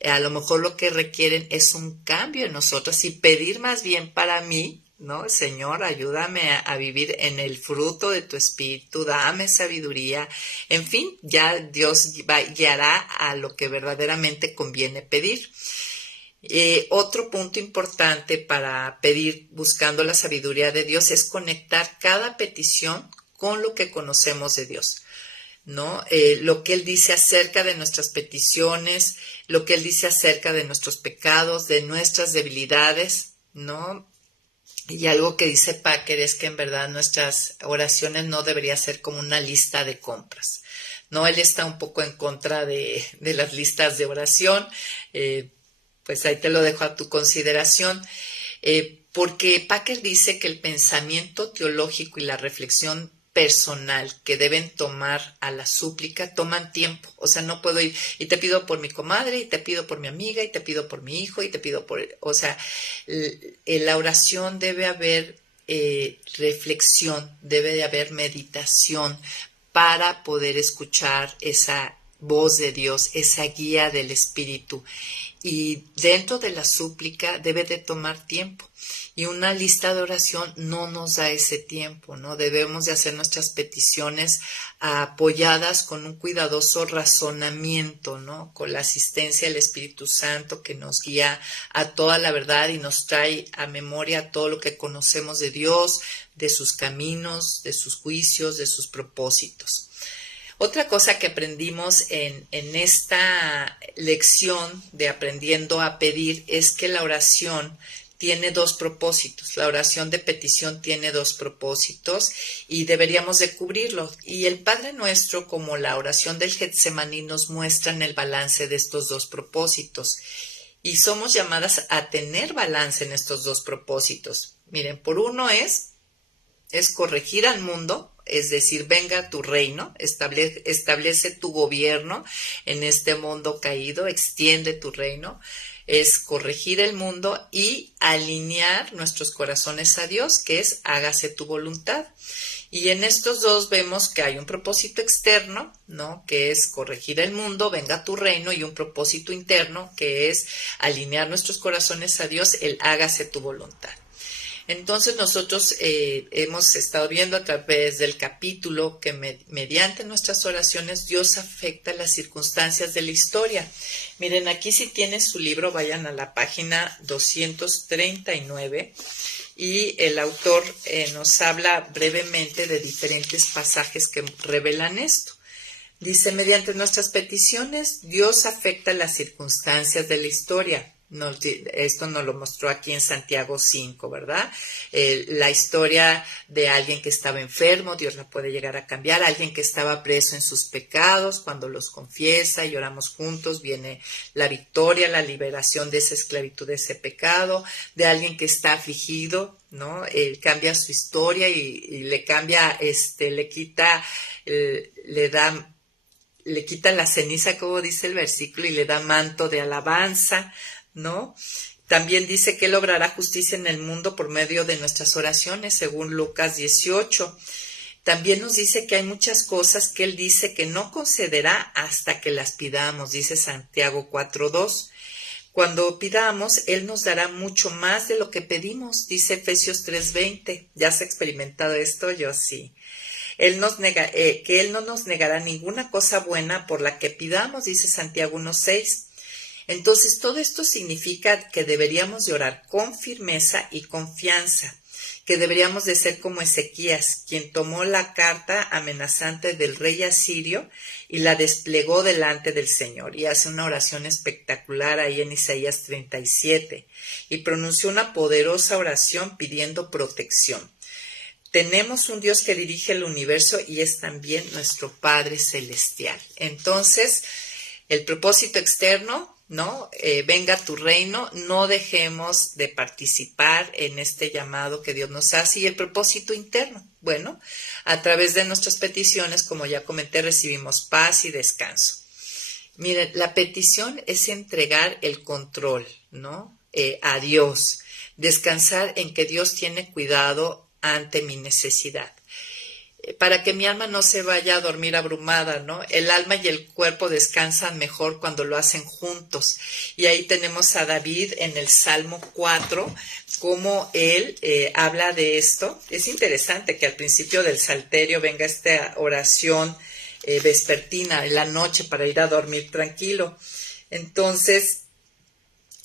a lo mejor lo que requieren es un cambio en nosotros y pedir más bien para mí, ¿no? Señor, ayúdame a vivir en el fruto de tu espíritu, dame sabiduría. En fin, ya Dios guiará a lo que verdaderamente conviene pedir. Otro punto importante para pedir buscando la sabiduría de Dios es conectar cada petición con lo que conocemos de Dios, ¿no? Lo que Él dice acerca de nuestras peticiones, lo que Él dice acerca de nuestros pecados, de nuestras debilidades, ¿no? Y algo que dice Packer es que en verdad nuestras oraciones no debería ser como una lista de compras, ¿no? Él está un poco en contra de las listas de oración, pues ahí te lo dejo a tu consideración, porque Packer dice que el pensamiento teológico y la reflexión personal que deben tomar a la súplica toman tiempo. O sea, no puedo ir y te pido por mi comadre, y te pido por mi amiga, y te pido por mi hijo, y te pido por... O sea, en la oración debe haber reflexión, debe de haber meditación para poder escuchar esa voz de Dios, esa guía del Espíritu. Y dentro de la súplica debe de tomar tiempo. Y una lista de oración no nos da ese tiempo, ¿no? Debemos de hacer nuestras peticiones apoyadas con un cuidadoso razonamiento, ¿no? Con la asistencia del Espíritu Santo que nos guía a toda la verdad y nos trae a memoria todo lo que conocemos de Dios, de sus caminos, de sus juicios, de sus propósitos. Otra cosa que aprendimos en esta lección de aprendiendo a pedir es que la oración tiene dos propósitos. La oración de petición tiene dos propósitos y deberíamos de cubrirlos. Y el Padre Nuestro, como la oración del Getsemaní, nos muestran el balance de estos dos propósitos. Y somos llamadas a tener balance en estos dos propósitos. Miren, por uno es corregir al mundo, es decir, venga tu reino, establece tu gobierno en este mundo caído, extiende tu reino, es corregir el mundo y alinear nuestros corazones a Dios, que es hágase tu voluntad. Y en estos dos vemos que hay un propósito externo, ¿no? Que es corregir el mundo, venga tu reino, y un propósito interno, que es alinear nuestros corazones a Dios, el hágase tu voluntad. Entonces nosotros hemos estado viendo a través del capítulo que mediante nuestras oraciones Dios afecta las circunstancias de la historia. Miren, aquí si tienen su libro, vayan a la página 239 y el autor nos habla brevemente de diferentes pasajes que revelan esto. Dice, mediante nuestras peticiones Dios afecta las circunstancias de la historia. Esto nos lo mostró aquí en Santiago 5, ¿verdad? La historia de alguien que estaba enfermo, Dios la puede llegar a cambiar. Alguien que estaba preso en sus pecados, cuando los confiesa y oramos juntos, viene la victoria, la liberación de esa esclavitud, de ese pecado. De alguien que está afligido, ¿no? Cambia su historia y le cambia, le quita la ceniza, como dice el versículo, y le da manto de alabanza, ¿no? También dice que Él obrará justicia en el mundo por medio de nuestras oraciones, según Lucas 18. También nos dice que hay muchas cosas que Él dice que no concederá hasta que las pidamos, dice Santiago 4:2. Cuando pidamos, Él nos dará mucho más de lo que pedimos, dice Efesios 3:20. ¿Ya has experimentado esto? Yo sí. Que Él no nos negará ninguna cosa buena por la que pidamos, dice Santiago 1:6. Entonces, todo esto significa que deberíamos de orar con firmeza y confianza, que deberíamos de ser como Ezequías, quien tomó la carta amenazante del rey asirio y la desplegó delante del Señor, y hace una oración espectacular ahí en Isaías 37, y pronunció una poderosa oración pidiendo protección. Tenemos un Dios que dirige el universo y es también nuestro Padre Celestial. Entonces, el propósito externo, ¿no? Venga tu reino, no dejemos de participar en este llamado que Dios nos hace. Y el propósito interno, bueno, a través de nuestras peticiones, como ya comenté, recibimos paz y descanso. Miren, la petición es entregar el control, ¿no? A Dios, descansar en que Dios tiene cuidado ante mi necesidad, para que mi alma no se vaya a dormir abrumada, ¿no? El alma y el cuerpo descansan mejor cuando lo hacen juntos. Y ahí tenemos a David en el Salmo 4, cómo él habla de esto. Es interesante que al principio del Salterio venga esta oración vespertina en la noche para ir a dormir tranquilo. Entonces,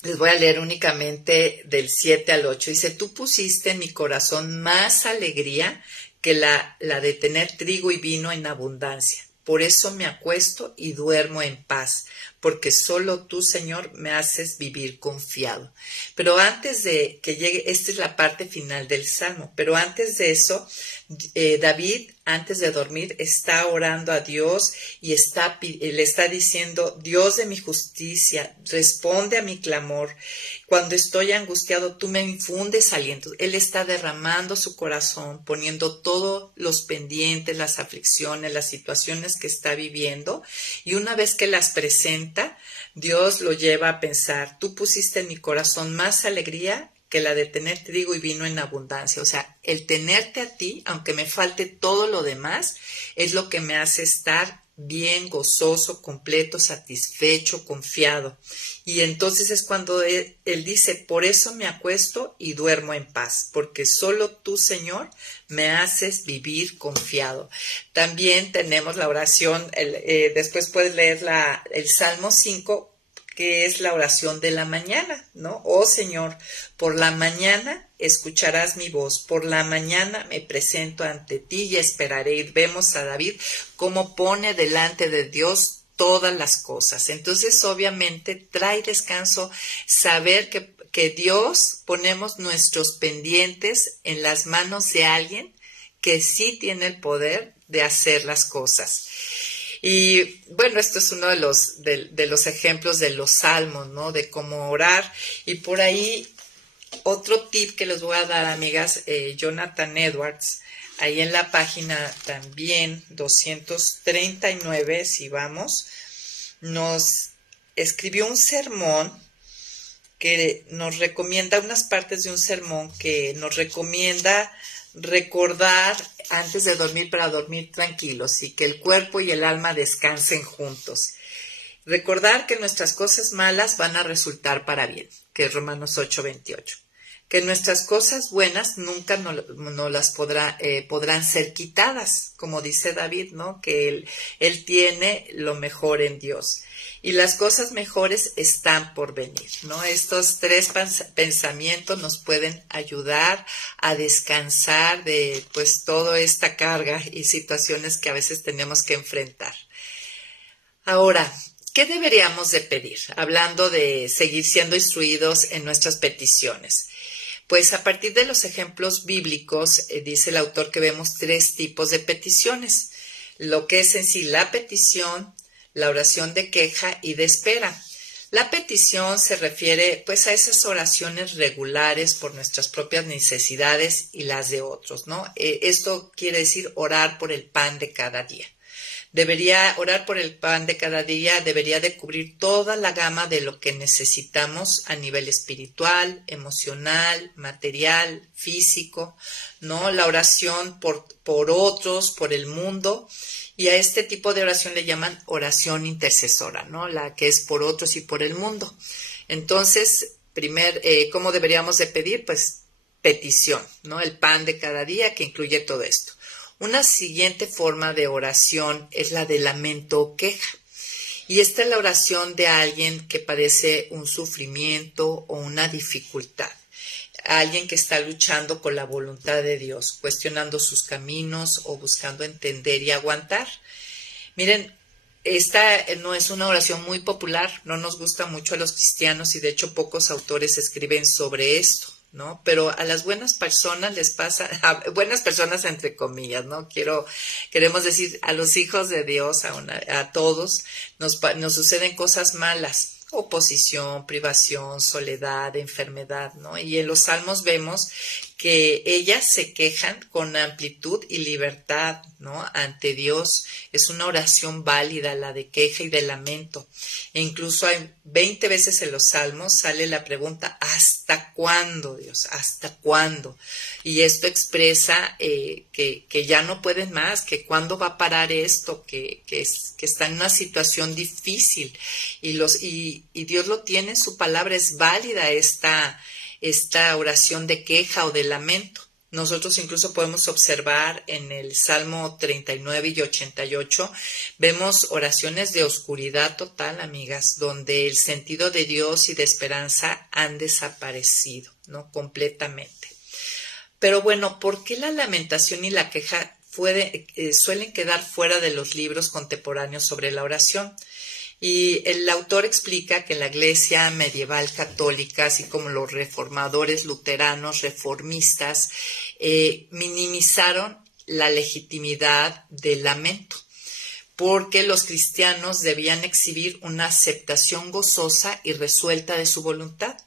les voy a leer únicamente del 7 al 8. Dice, tú pusiste en mi corazón más alegría que la de tener trigo y vino en abundancia. Por eso me acuesto y duermo en paz, porque solo tú, Señor, me haces vivir confiado. Pero antes de que llegue, esta es la parte final del Salmo, pero antes de eso, David, antes de dormir, está orando a Dios y le está diciendo, Dios de mi justicia, responde a mi clamor. Cuando estoy angustiado, tú me infundes aliento. Él está derramando su corazón, poniendo todos los pendientes, las aflicciones, las situaciones que está viviendo. Y una vez que las presenta, Dios lo lleva a pensar, tú pusiste en mi corazón más alegría que la de tener trigo y vino en abundancia. O sea, el tenerte a ti, aunque me falte todo lo demás, es lo que me hace estar bien, gozoso, completo, satisfecho, confiado. Y entonces es cuando él dice, por eso me acuesto y duermo en paz, porque solo tú, Señor, me haces vivir confiado. También tenemos la oración, después puedes leer el Salmo 5, que es la oración de la mañana, ¿no? Oh Señor, por la mañana escucharás mi voz, por la mañana me presento ante ti y esperaré. Y vemos a David cómo pone delante de Dios todas las cosas. Entonces, obviamente, trae descanso saber que Dios ponemos nuestros pendientes en las manos de alguien que sí tiene el poder de hacer las cosas. Y bueno, esto es uno de los ejemplos de los salmos, ¿no? De cómo orar. Y por ahí, otro tip que les voy a dar, amigas, Jonathan Edwards, ahí en la página también 239, si vamos, nos escribió un sermón que nos recomienda, unas partes de un sermón que nos recomienda recordar antes de dormir para dormir tranquilos y que el cuerpo y el alma descansen juntos. Recordar que nuestras cosas malas van a resultar para bien, que es Romanos 8:28. Que nuestras cosas buenas nunca no las podrán ser quitadas, como dice David, ¿no? Que él tiene lo mejor en Dios. Y las cosas mejores están por venir, ¿no? Estos tres pensamientos nos pueden ayudar a descansar de, pues, toda esta carga y situaciones que a veces tenemos que enfrentar. Ahora, ¿qué deberíamos de pedir? Hablando de seguir siendo instruidos en nuestras peticiones. Pues a partir de los ejemplos bíblicos, dice el autor que vemos tres tipos de peticiones. Lo que es en sí la petición, la oración de queja y de espera. La petición se refiere pues a esas oraciones regulares por nuestras propias necesidades y las de otros, ¿no? Esto quiere decir orar por el pan de cada día. Orar por el pan de cada día debería de cubrir toda la gama de lo que necesitamos a nivel espiritual, emocional, material, físico, ¿no? La oración por otros, por el mundo. Y a este tipo de oración le llaman oración intercesora, ¿no? La que es por otros y por el mundo. Entonces, ¿cómo deberíamos de pedir? Pues petición, ¿no? El pan de cada día que incluye todo esto. Una siguiente forma de oración es la de lamento o queja. Y esta es la oración de alguien que padece un sufrimiento o una dificultad. Alguien que está luchando con la voluntad de Dios, cuestionando sus caminos o buscando entender y aguantar. Miren, esta no es una oración muy popular, no nos gusta mucho a los cristianos y de hecho pocos autores escriben sobre esto, ¿no? Pero a las buenas personas les pasa, a buenas personas entre comillas, ¿no? Queremos decir a los hijos de Dios, a todos, nos suceden cosas malas. Oposición, privación, soledad, enfermedad, ¿no? Y en los salmos vemos que ellas se quejan con amplitud y libertad, ¿no? Ante Dios. Es una oración válida, la de queja y de lamento. E incluso hay 20 veces en los salmos sale la pregunta, ¿hasta cuándo, Dios? ¿Hasta cuándo? Y esto expresa que ya no pueden más, que cuándo va a parar esto, que está en una situación difícil. Y Dios lo tiene, su palabra es válida, esta oración de queja o de lamento. Nosotros incluso podemos observar en el Salmo 39 y 88, vemos oraciones de oscuridad total, amigas, donde el sentido de Dios y de esperanza han desaparecido, ¿no? Completamente. Pero bueno, ¿por qué la lamentación y la queja suelen quedar fuera de los libros contemporáneos sobre la oración? Y el autor explica que en la iglesia medieval católica, así como los reformadores luteranos, reformistas, minimizaron la legitimidad del lamento, porque los cristianos debían exhibir una aceptación gozosa y resuelta de su voluntad.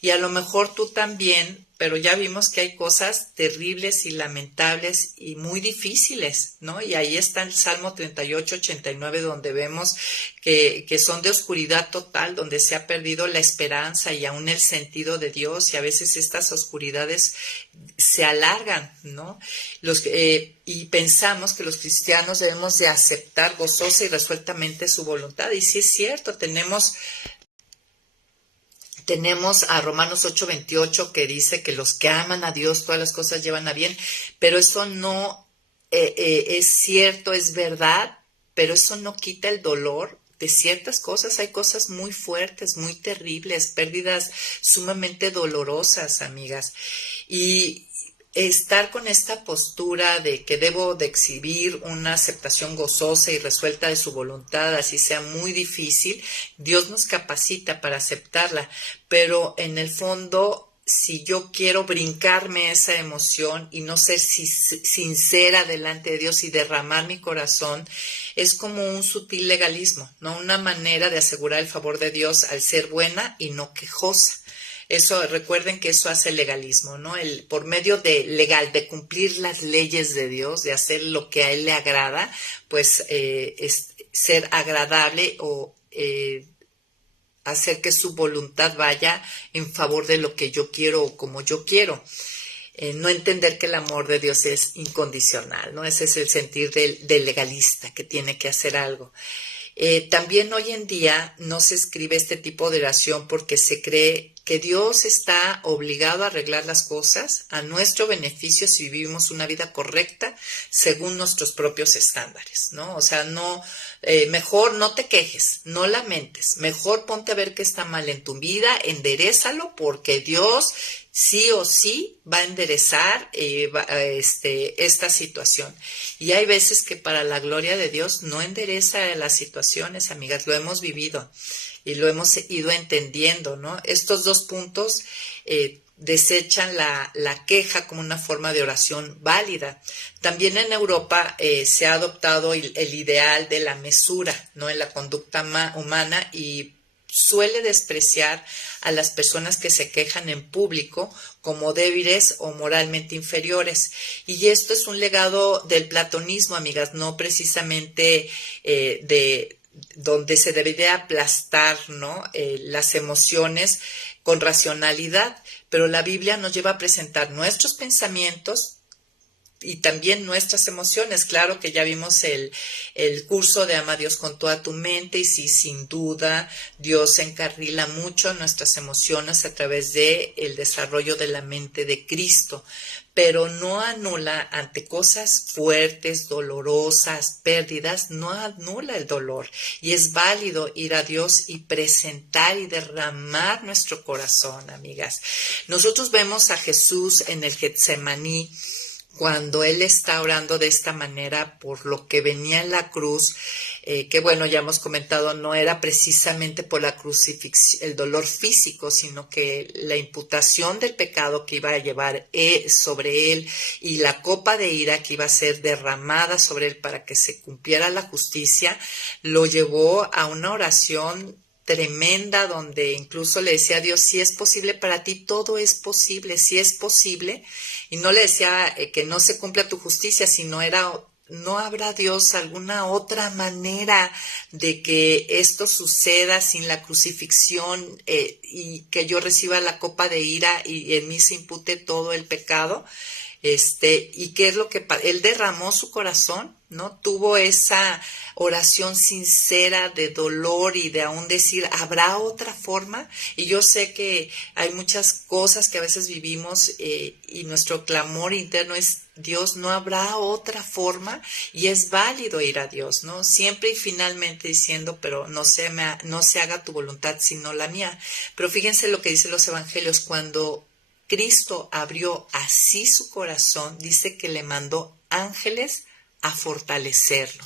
Y a lo mejor tú también, pero ya vimos que hay cosas terribles y lamentables y muy difíciles, ¿no? Y ahí está el Salmo 38, 89, donde vemos que son de oscuridad total, donde se ha perdido la esperanza y aún el sentido de Dios, y a veces estas oscuridades se alargan, ¿no? Y pensamos que los cristianos debemos de aceptar gozosa y resueltamente su voluntad, y sí es cierto, tenemos a Romanos 8:28 que dice que los que aman a Dios todas las cosas llevan a bien, pero eso no es cierto, es verdad, pero eso no quita el dolor de ciertas cosas. Hay cosas muy fuertes, muy terribles, pérdidas sumamente dolorosas, amigas. Y estar con esta postura de que debo de exhibir una aceptación gozosa y resuelta de su voluntad, así sea muy difícil, Dios nos capacita para aceptarla, pero en el fondo, si yo quiero brincarme esa emoción y no ser sincera delante de Dios y derramar mi corazón, es como un sutil legalismo, ¿no? Una manera de asegurar el favor de Dios al ser buena y no quejosa. Eso, recuerden que eso hace el legalismo, ¿no? Por medio de cumplir las leyes de Dios, de hacer lo que a Él le agrada, pues es ser agradable o hacer que su voluntad vaya en favor de lo que yo quiero o como yo quiero. No entender que el amor de Dios es incondicional, ¿no? Ese es el sentir del legalista que tiene que hacer algo. También hoy en día no se escribe este tipo de oración porque se cree que Dios está obligado a arreglar las cosas a nuestro beneficio si vivimos una vida correcta según nuestros propios estándares, ¿no? O sea, mejor no te quejes, no lamentes, mejor ponte a ver qué está mal en tu vida, enderézalo porque Dios sí o sí va a enderezar esta situación. Y hay veces que para la gloria de Dios no endereza las situaciones, amigas, lo hemos vivido y lo hemos ido entendiendo, ¿no? Estos dos puntos desechan la queja como una forma de oración válida. También en Europa se ha adoptado el ideal de la mesura, ¿no? En la conducta humana y suele despreciar a las personas que se quejan en público como débiles o moralmente inferiores. Y esto es un legado del platonismo, amigas, no precisamente de donde se debería aplastar, ¿no? Las emociones con racionalidad, pero la Biblia nos lleva a presentar nuestros pensamientos y también nuestras emociones. Claro que ya vimos el curso de Ama a Dios con toda tu mente, y sí, sin duda, Dios encarrila mucho nuestras emociones a través de el desarrollo de la mente de Cristo, pero no anula ante cosas fuertes, dolorosas, pérdidas, no anula el dolor, y es válido ir a Dios y presentar y derramar nuestro corazón, amigas. Nosotros vemos a Jesús en el Getsemaní, cuando él está orando de esta manera por lo que venía en la cruz, que bueno, ya hemos comentado, no era precisamente por la crucifixión, el dolor físico, sino que la imputación del pecado que iba a llevar sobre él y la copa de ira que iba a ser derramada sobre él para que se cumpliera la justicia, lo llevó a una oración tremenda, donde incluso le decía a Dios: si es posible para ti, todo es posible, si es posible. Y no le decía que no se cumpla tu justicia, sino era: ¿no habrá, Dios, alguna otra manera de que esto suceda sin la crucifixión y que yo reciba la copa de ira y en mí se impute todo el pecado? ¿Y qué es lo que él derramó su corazón, ¿no? Tuvo esa oración sincera de dolor y de aún decir: ¿habrá otra forma? Y yo sé que hay muchas cosas que a veces vivimos y nuestro clamor interno es: Dios, ¿no habrá otra forma? Y es válido ir a Dios, ¿no? Siempre y finalmente diciendo: pero no se haga tu voluntad sino la mía. Pero fíjense lo que dicen los evangelios: cuando Cristo abrió así su corazón, dice que le mandó ángeles a fortalecerlo.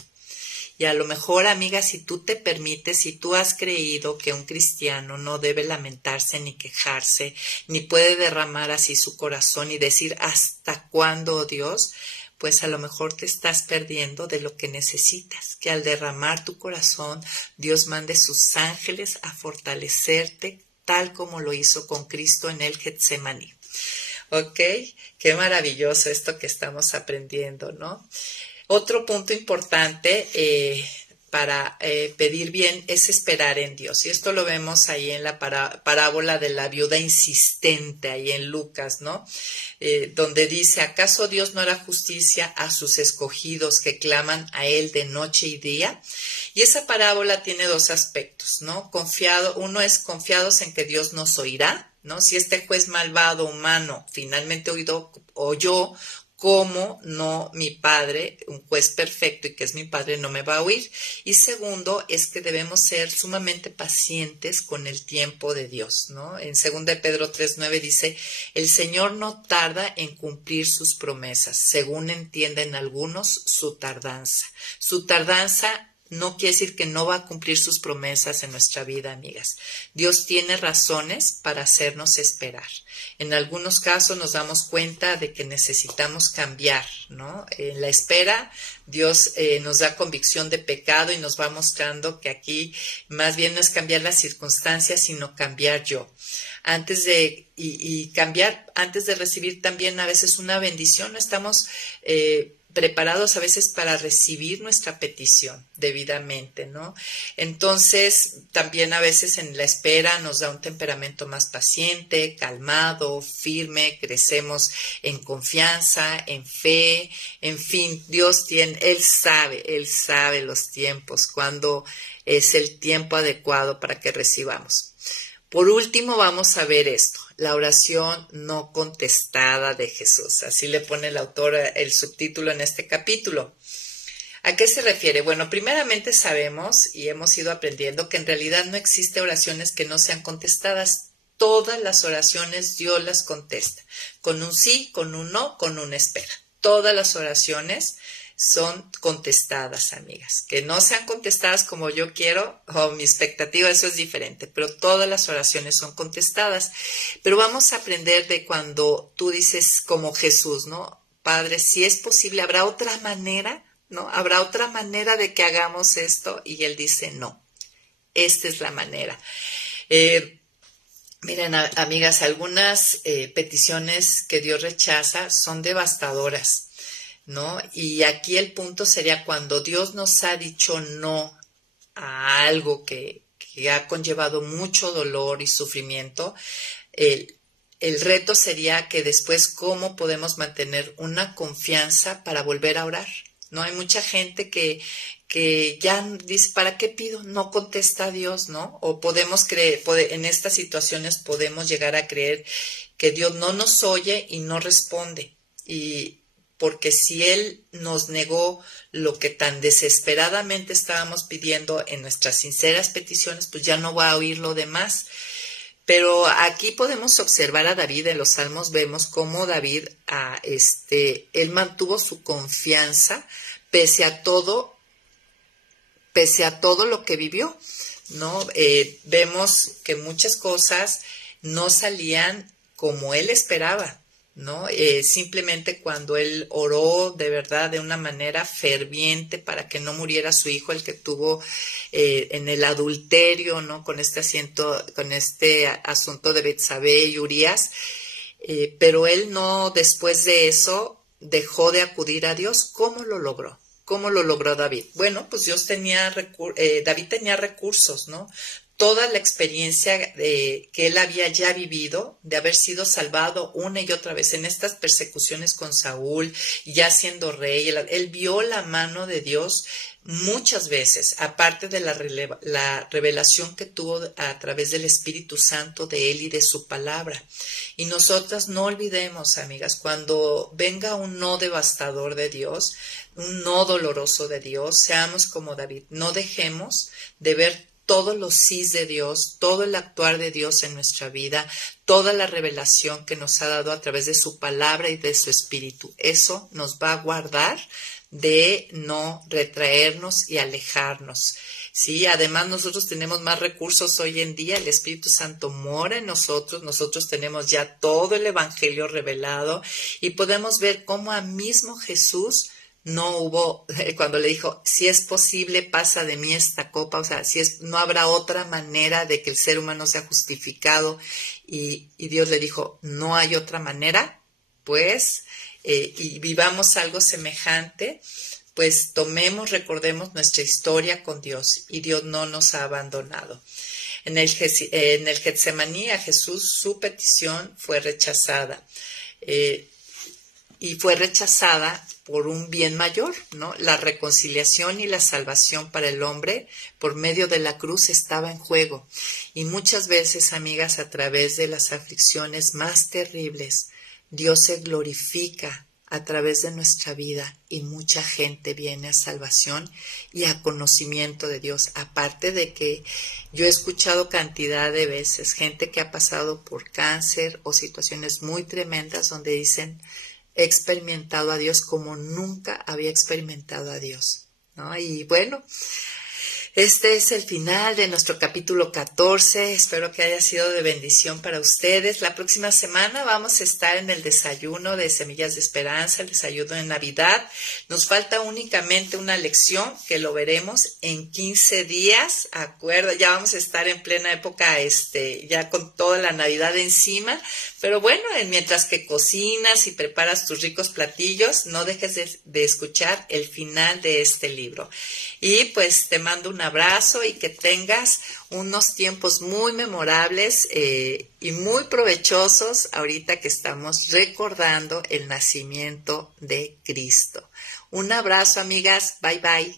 Y a lo mejor, amiga, si tú te permites, si tú has creído que un cristiano no debe lamentarse ni quejarse, ni puede derramar así su corazón y decir: ¿hasta cuándo, oh Dios? Pues a lo mejor te estás perdiendo de lo que necesitas, que al derramar tu corazón, Dios mande sus ángeles a fortalecerte, tal como lo hizo con Cristo en el Getsemaní. ¿Ok? Qué maravilloso esto que estamos aprendiendo, ¿no? Otro punto importante para pedir bien es esperar en Dios. Y esto lo vemos ahí en la parábola de la viuda insistente, ahí en Lucas, ¿no? Donde dice: ¿acaso Dios no hará justicia a sus escogidos que claman a Él de noche y día? Y esa parábola tiene dos aspectos, ¿no? Uno es confiados en que Dios nos oirá, ¿no? Si este juez malvado humano finalmente oyó, ¿cómo no mi Padre, un juez perfecto y que es mi Padre, no me va a oír? Y segundo es que debemos ser sumamente pacientes con el tiempo de Dios, ¿no? En 2 Pedro 3:9 dice: el Señor no tarda en cumplir sus promesas, según entienden algunos su tardanza. Su tardanza no quiere decir que no va a cumplir sus promesas en nuestra vida, amigas. Dios tiene razones para hacernos esperar. En algunos casos nos damos cuenta de que necesitamos cambiar, ¿no? En la espera, Dios nos da convicción de pecado y nos va mostrando que aquí más bien no es cambiar las circunstancias, sino cambiar yo. Cambiar antes de recibir también a veces una bendición. No estamos preparados a veces para recibir nuestra petición debidamente, ¿no? Entonces, también a veces en la espera nos da un temperamento más paciente, calmado, firme, crecemos en confianza, en fe, en fin, Él sabe los tiempos, cuándo es el tiempo adecuado para que recibamos. Por último, vamos a ver esto: la oración no contestada de Jesús. Así le pone el autor el subtítulo en este capítulo. ¿A qué se refiere? Bueno, primeramente sabemos y hemos ido aprendiendo que en realidad no existe oraciones que no sean contestadas. Todas las oraciones Dios las contesta, con un sí, con un no, con una espera. Todas las oraciones son contestadas, amigas. Que no sean contestadas como yo quiero o mi expectativa, eso es diferente, pero todas las oraciones son contestadas. Pero vamos a aprender de cuando tú dices como Jesús, ¿no? Padre, si es posible, ¿habrá otra manera? ¿No? ¿Habrá otra manera de que hagamos esto? Y él dice: no, esta es la manera. Eh, Miren, amigas, algunas peticiones que Dios rechaza son devastadoras, ¿no? Y aquí el punto sería cuando Dios nos ha dicho no a algo que ha conllevado mucho dolor y sufrimiento, el, el reto sería que después cómo podemos mantener una confianza para volver a orar. No hay mucha gente que ya dice, ¿para qué pido? No contesta a Dios, ¿no? O podemos creer, en estas situaciones podemos llegar a creer que Dios no nos oye y no responde. Y porque si Él nos negó lo que tan desesperadamente estábamos pidiendo en nuestras sinceras peticiones, pues ya no va a oír lo demás. Pero aquí podemos observar a David en los Salmos, vemos cómo David, él mantuvo su confianza pese a todo, pese a todo lo que vivió, ¿no? Vemos que muchas cosas no salían como él esperaba, ¿no? Simplemente cuando él oró de verdad de una manera ferviente para que no muriera su hijo, el que tuvo en el adulterio, ¿no? Con este asunto de Betsabé y Urías, pero él no, después de eso, dejó de acudir a Dios. ¿Cómo lo logró? ¿Cómo lo logró David? Bueno, pues David tenía recursos, ¿no? Toda la experiencia que él había ya vivido, de haber sido salvado una y otra vez en estas persecuciones con Saúl, ya siendo rey, él vio la mano de Dios muchas veces, aparte de la revelación que tuvo a través del Espíritu Santo de él y de su palabra. Y nosotras no olvidemos, amigas, cuando venga un no devastador de Dios, un no doloroso de Dios, seamos como David, no dejemos de ver todos los sís de Dios, todo el actuar de Dios en nuestra vida, toda la revelación que nos ha dado a través de su palabra y de su espíritu. Eso nos va a guardar de no retraernos y alejarnos. Sí, además nosotros tenemos más recursos hoy en día, el Espíritu Santo mora en nosotros, nosotros tenemos ya todo el Evangelio revelado y podemos ver cómo a mismo Jesús no hubo, cuando le dijo, si es posible, pasa de mí esta copa, o sea, no habrá otra manera de que el ser humano sea justificado, y Dios le dijo, no hay otra manera, pues, y vivamos algo semejante, pues recordemos nuestra historia con Dios, y Dios no nos ha abandonado. En el Getsemaní a Jesús su petición fue rechazada, y fue rechazada por un bien mayor, ¿no? La reconciliación y la salvación para el hombre por medio de la cruz estaba en juego. Y muchas veces, amigas, a través de las aflicciones más terribles, Dios se glorifica a través de nuestra vida y mucha gente viene a salvación y a conocimiento de Dios. Aparte de que yo he escuchado cantidad de veces gente que ha pasado por cáncer o situaciones muy tremendas donde dicen, he experimentado a Dios como nunca había experimentado a Dios, ¿no? Y bueno, este es el final de nuestro capítulo 14. Espero que haya sido de bendición para ustedes. La próxima semana vamos a estar en el desayuno de Semillas de Esperanza, el desayuno de Navidad. Nos falta únicamente una lección que lo veremos en 15 días. Acuerdo, ya vamos a estar en plena época, ya con toda la Navidad encima. Pero bueno, mientras que cocinas y preparas tus ricos platillos, no dejes de escuchar el final de este libro. Y pues te mando un abrazo y que tengas unos tiempos muy memorables y muy provechosos ahorita que estamos recordando el nacimiento de Cristo. Un abrazo, amigas. Bye, bye.